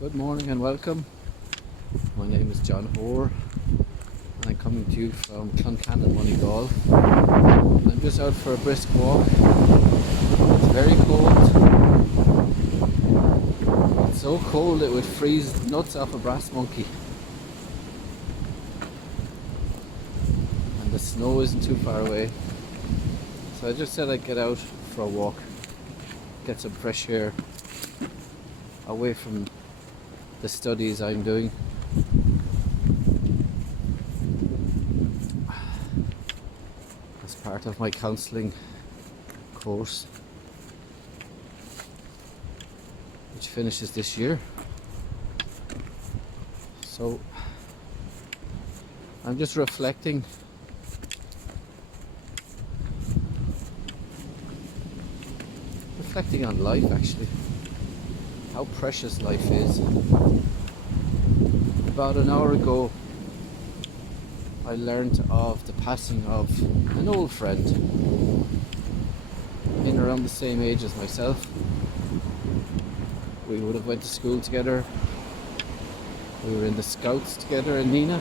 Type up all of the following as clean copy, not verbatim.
Good morning and welcome. My name is John Hoare and I'm coming to you from Cloncannon, Moneygall. I'm just out for a brisk walk. It's very cold. It's so cold it would freeze the nuts off a brass monkey. And the snow isn't too far away. So I just said I'd get out for a walk, get some fresh air away from the studies I'm doing. As part of my counselling course, which finishes this year. So I'm just reflecting on life, actually. How precious life is. About an hour ago, I learned of the passing of an old friend, in around the same age as myself. We would have went to school together. We were in the Scouts together in Nina,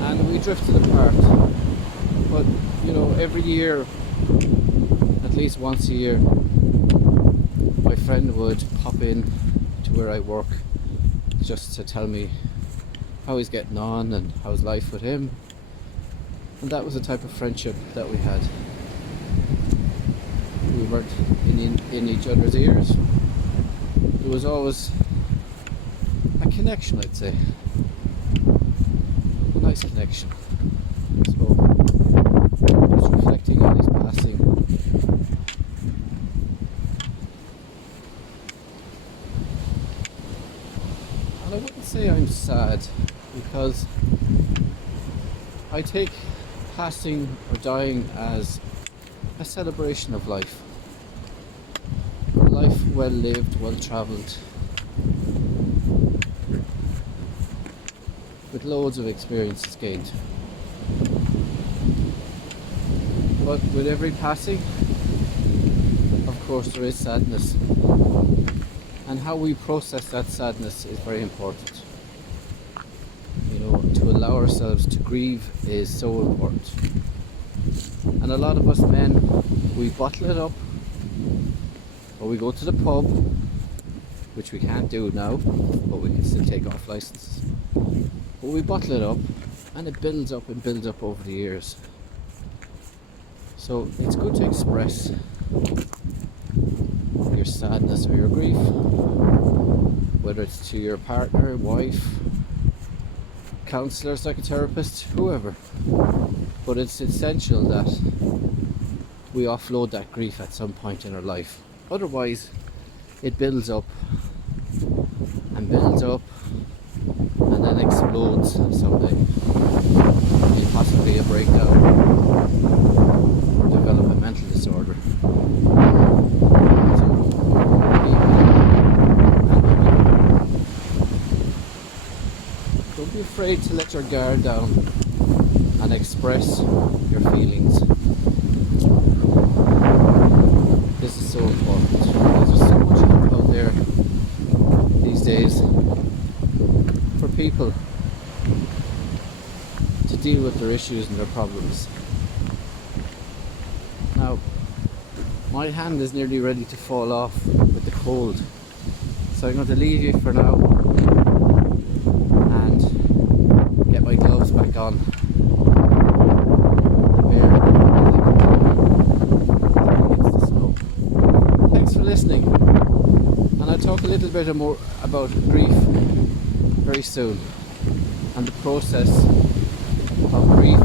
and we drifted apart. But you know, every year, at least once a year, my friend would pop in to where I work just to tell me how he's getting on and how's life with him. And that was the type of friendship that we had. We weren't in each other's ears. There was always a connection, I'd say. A nice connection. So, just reflecting on his passing. And I wouldn't say I'm sad, because I take passing or dying as a celebration of life. A life well lived, well travelled, with loads of experiences gained. But with every passing, of course, there is sadness. And how we process that sadness is very important. You know, to allow ourselves to grieve is so important. And a lot of us men, we bottle it up, or we go to the pub, which we can't do now, but we can still take off licenses. But we bottle it up, and it builds up and builds up over the years. So it's good to express your sadness or your grief, whether it's to your partner, wife, counsellor, psychotherapist, whoever. But it's essential that we offload that grief at some point in our life. Otherwise, it builds up and builds up and then explodes someday. Maybe possibly a breakdown or develop a mental disorder. Don't be afraid to let your guard down and express your feelings. This is so important, because there's so much help out there these days for people to deal with their issues and their problems. Now, my hand is nearly ready to fall off with the cold, so I'm going to leave you for now and get my gloves back on. Against the snow. Thanks for listening, and I'll talk a little bit more about grief very soon, and the process of grief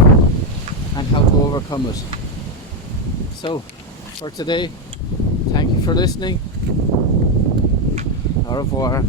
and how to overcome it. So, for today, thank you for listening. Au revoir.